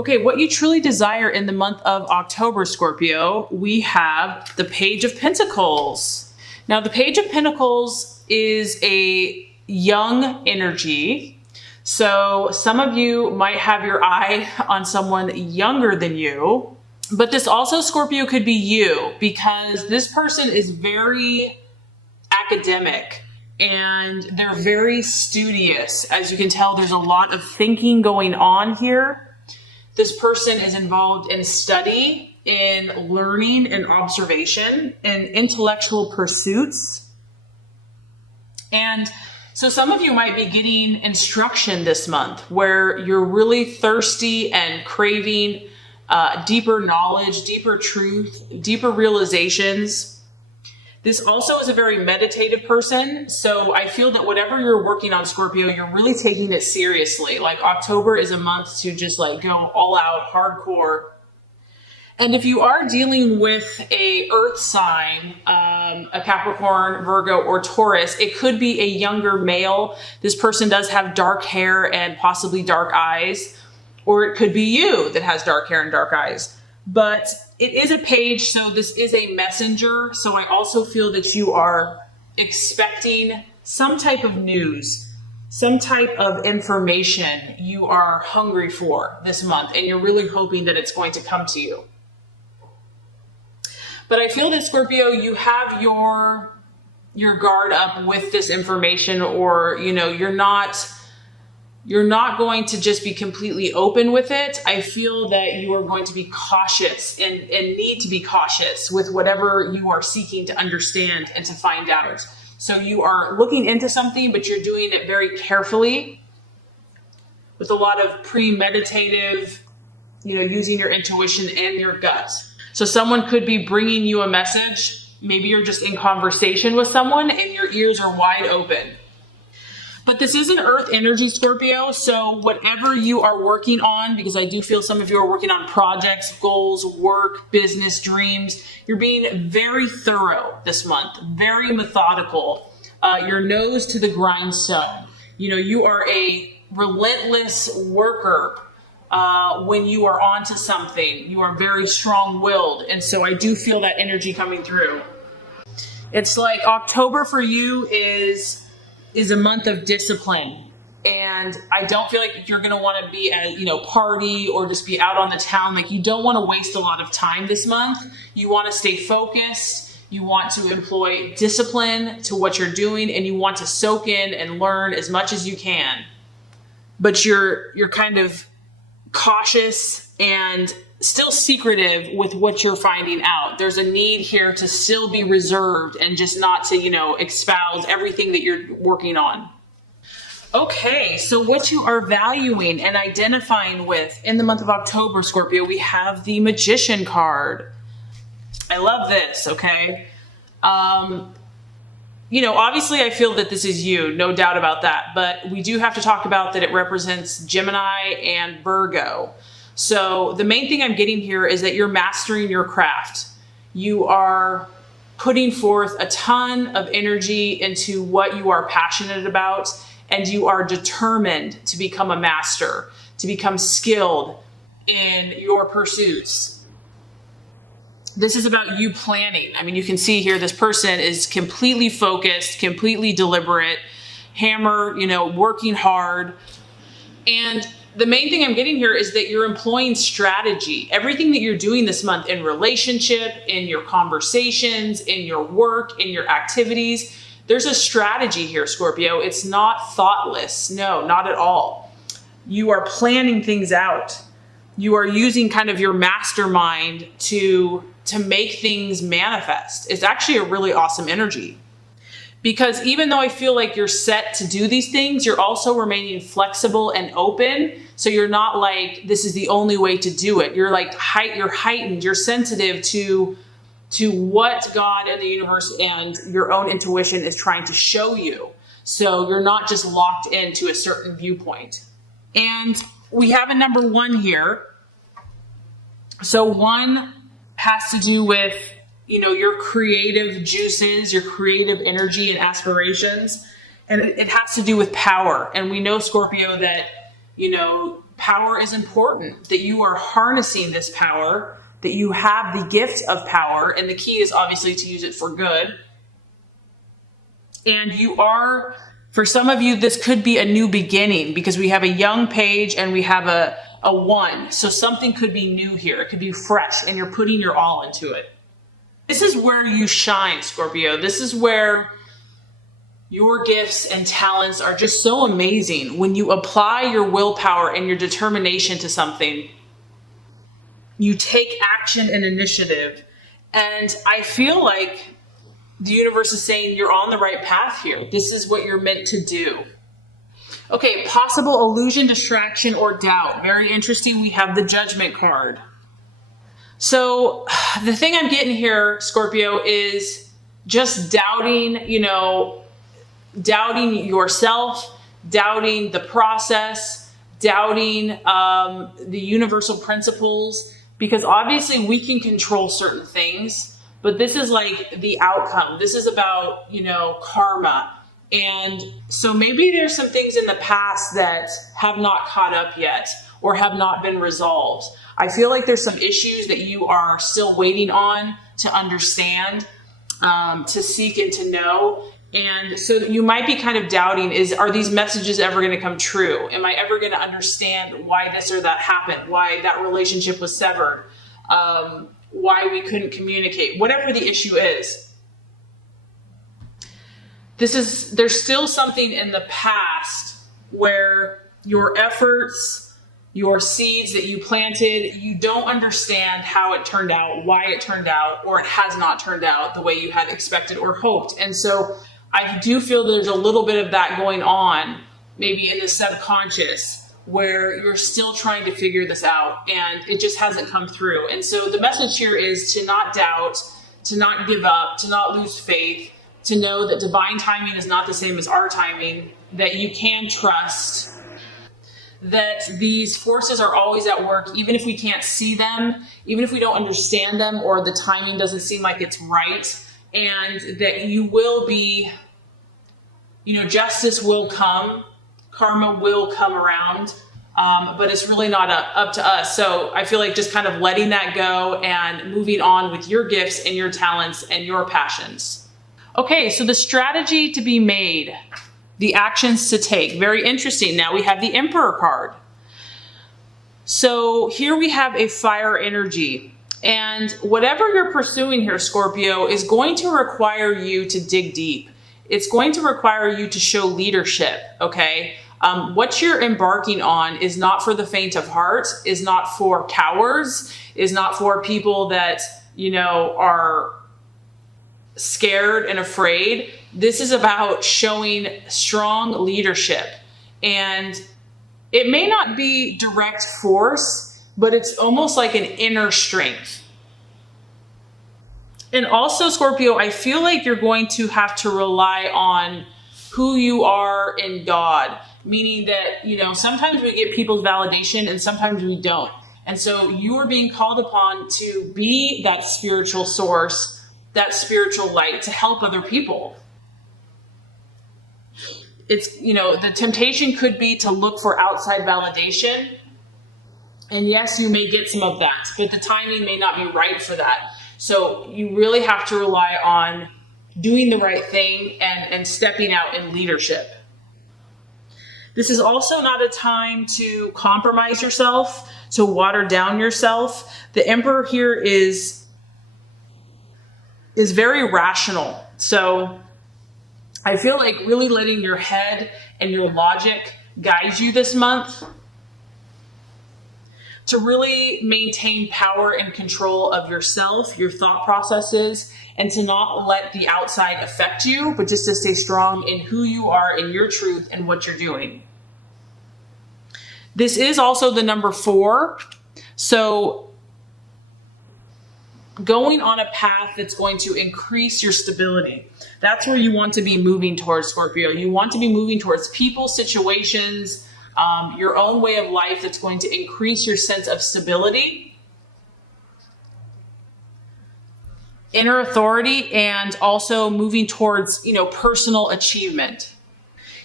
Okay, what you truly desire in the month of October, Scorpio, we have the Page of Pentacles. Now, the Page of Pentacles is a young energy. So some of you might have your eye on someone younger than you, but this also, Scorpio, could be you, because this person is very academic and they're very studious. As you can tell, there's a lot of thinking going on here. This person is involved in study, in learning and observation, and intellectual pursuits. And so some of you might be getting instruction this month where you're really thirsty and craving deeper knowledge, deeper truth, deeper realizations. This also is a very meditative person. So I feel that whatever you're working on, Scorpio, you're really taking it seriously. Like October is a month to just like go all out hardcore. And if you are dealing with a earth sign, a Capricorn, Virgo, or Taurus, it could be a younger male. This person does have dark hair and possibly dark eyes, or it could be you that has dark hair and dark eyes. But it is a page, so this is a messenger. So I also feel that you are expecting some type of news, some type of information you are hungry for this month, and you're really hoping that it's going to come to you. But I feel that, Scorpio, you have your guard up with this information, or, you know, you're not going to just be completely open with it. I feel that you are going to be cautious and need to be cautious with whatever you are seeking to understand and to find out. So you are looking into something, but you're doing it very carefully with a lot of premeditative, you know, using your intuition and your gut. So someone could be bringing you a message. Maybe you're just in conversation with someone and your ears are wide open. But this is an earth energy, Scorpio, so whatever you are working on, because I do feel some of you are working on projects, goals, work, business, dreams, you're being very thorough this month, very methodical, your nose to the grindstone. You know, you are a relentless worker when you are onto something. You are very strong-willed, and so I do feel that energy coming through. It's like October for you is a month of discipline. And I don't feel like you're going to want to be at, you know, party or just be out on the town. Like, you don't want to waste a lot of time this month. You want to stay focused. You want to employ discipline to what you're doing, and you want to soak in and learn as much as you can. But you're kind of cautious and still secretive with what you're finding out. There's a need here to still be reserved and just not to, you know, espouse everything that you're working on. Okay, so what you are valuing and identifying with in the month of October, Scorpio, we have the Magician card. I love this, okay? You know, obviously I feel that this is you, no doubt about that, but we do have to talk about that it represents Gemini and Virgo. So the main thing I'm getting here is that you're mastering your craft. You are putting forth a ton of energy into what you are passionate about, and you are determined to become a master, to become skilled in your pursuits. This is about you planning. I mean, you can see here, this person is completely focused, completely deliberate, hammer, you know, working hard. And the main thing I'm getting here is that you're employing strategy. Everything that you're doing this month in relationship, in your conversations, in your work, in your activities, there's a strategy here, Scorpio. It's not thoughtless. No, not at all. You are planning things out. You are using kind of your mastermind to make things manifest. It's actually a really awesome energy. Because even though I feel like you're set to do these things, you're also remaining flexible and open. So you're not like, this is the only way to do it. You're like, you're heightened, you're sensitive to what God and the universe and your own intuition is trying to show you. So you're not just locked into a certain viewpoint. And we have a number 1 here. So 1 has to do with, you know, your creative juices, your creative energy and aspirations. And it has to do with power. And we know, Scorpio, that, you know, power is important, that you are harnessing this power, that you have the gift of power, and the key is obviously to use it for good. And you are, for some of you, this could be a new beginning because we have a young page and we have a 1. So something could be new here. It could be fresh and you're putting your all into it. This is where you shine, Scorpio. This is where your gifts and talents are just so amazing. When you apply your willpower and your determination to something, you take action and initiative. And I feel like the universe is saying you're on the right path here. This is what you're meant to do. Okay, possible illusion, distraction, or doubt. Very interesting. We have the Judgment card. So the thing I'm getting here, Scorpio, is just doubting, doubting yourself, doubting the process, doubting the universal principles, because obviously we can control certain things, but this is like the outcome. This is about, karma. And so maybe there's some things in the past that have not caught up yet or have not been resolved. I feel like there's some issues that you are still waiting on to understand, to seek and to know. And so you might be kind of doubting, are these messages ever going to come true? Am I ever going to understand why this or that happened? Why that relationship was severed? Why we couldn't communicate? Whatever the issue is. There's still something in the past where your efforts, your seeds that you planted, you don't understand how it turned out, why it turned out, or it has not turned out the way you had expected or hoped. And so I do feel there's a little bit of that going on, maybe in the subconscious, where you're still trying to figure this out and it just hasn't come through. And so the message here is to not doubt, to not give up, to not lose faith, to know that divine timing is not the same as our timing, that you can trust, that these forces are always at work, even if we can't see them, even if we don't understand them, or the timing doesn't seem like it's right, and that you will be, justice will come, karma will come around, but it's really not up to us. So I feel like just kind of letting that go and moving on with your gifts and your talents and your passions. Okay, so the strategy to be made, the actions to take. Very interesting. Now we have the Emperor card. So here we have a fire energy. And whatever you're pursuing here, Scorpio, is going to require you to dig deep. It's going to require you to show leadership, okay? What you're embarking on is not for the faint of heart, is not for cowards, is not for people that, are scared and afraid. This is about showing strong leadership. And it may not be direct force, but it's almost like an inner strength. And also, Scorpio, I feel like you're going to have to rely on who you are in God, meaning that, sometimes we get people's validation and sometimes we don't. And so you are being called upon to be that spiritual source, that spiritual light to help other people. It's, the temptation could be to look for outside validation. And yes, you may get some of that, but the timing may not be right for that. So you really have to rely on doing the right thing and stepping out in leadership. This is also not a time to compromise yourself, to water down yourself. The Emperor here is very rational. So I feel like really letting your head and your logic guide you this month to really maintain power and control of yourself, your thought processes, and to not let the outside affect you, but just to stay strong in who you are, in your truth, and what you're doing. This is also the number 4. So going on a path that's going to increase your stability. That's where you want to be moving towards, Scorpio. You want to be moving towards people, situations, your own way of life that's going to increase your sense of stability, inner authority, and also moving towards, personal achievement.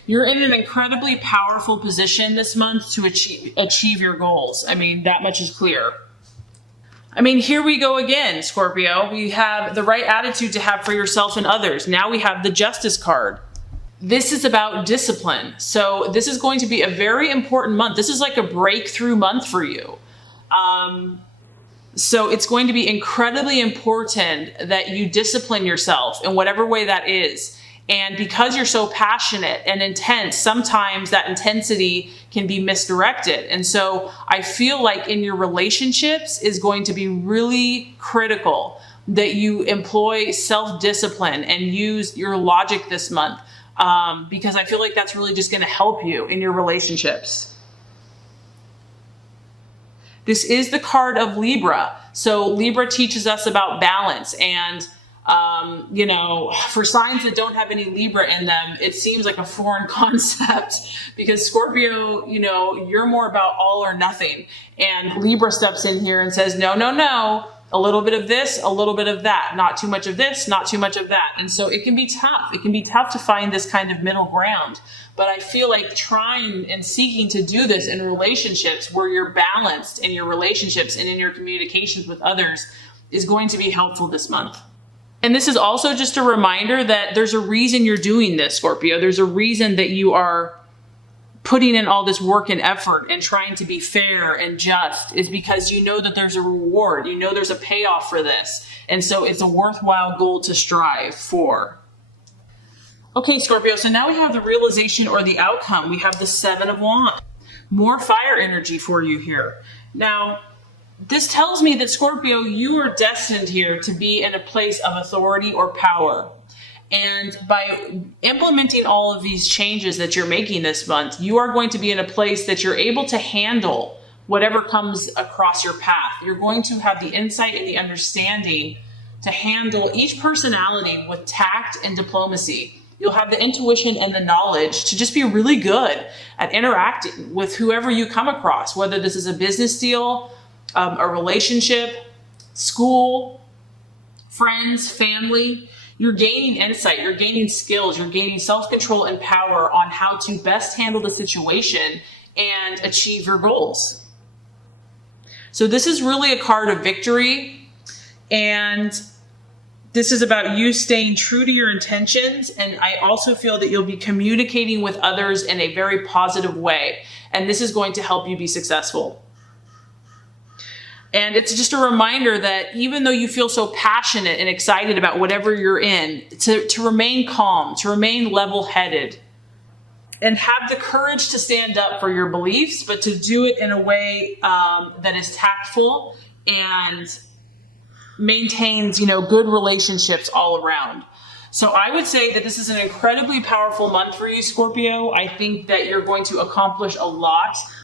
You're in an incredibly powerful position this month to achieve your goals. I mean, that much is clear. I mean, here we go again, Scorpio. We have the right attitude to have for yourself and others. Now we have the Justice card. This is about discipline. So this is going to be a very important month. This is like a breakthrough month for you. So it's going to be incredibly important that you discipline yourself in whatever way that is. And because you're so passionate and intense, sometimes that intensity can be misdirected. And so I feel like in your relationships is going to be really critical that you employ self-discipline and use your logic this month. Because I feel like that's really just going to help you in your relationships. This is the card of Libra. So Libra teaches us about balance. And, for signs that don't have any Libra in them, it seems like a foreign concept because Scorpio, you're more about all or nothing. And Libra steps in here and says, no, no, no. A little bit of this, a little bit of that, not too much of this, not too much of that. And so it can be tough. It can be tough to find this kind of middle ground. But I feel like trying and seeking to do this in relationships where you're balanced in your relationships and in your communications with others is going to be helpful this month. And this is also just a reminder that there's a reason you're doing this, Scorpio. There's a reason that you are putting in all this work and effort and trying to be fair and just is because you know that there's a reward. There's a payoff for this. And so it's a worthwhile goal to strive for. Okay, Scorpio, so now we have the realization or the outcome. We have the 7 of Wands. More fire energy for you here. Now, this tells me that Scorpio, you are destined here to be in a place of authority or power. And by implementing all of these changes that you're making this month, you are going to be in a place that you're able to handle whatever comes across your path. You're going to have the insight and the understanding to handle each personality with tact and diplomacy. You'll have the intuition and the knowledge to just be really good at interacting with whoever you come across, whether this is a business deal, a relationship, school, friends, family. You're gaining insight, you're gaining skills, you're gaining self-control and power on how to best handle the situation and achieve your goals. So this is really a card of victory, and this is about you staying true to your intentions. And I also feel that you'll be communicating with others in a very positive way, and this is going to help you be successful. And it's just a reminder that even though you feel so passionate and excited about whatever you're in, to remain calm, to remain level-headed, and have the courage to stand up for your beliefs, but to do it in a way that is tactful and maintains, good relationships all around. So I would say that this is an incredibly powerful month for you, Scorpio. I think that you're going to accomplish a lot.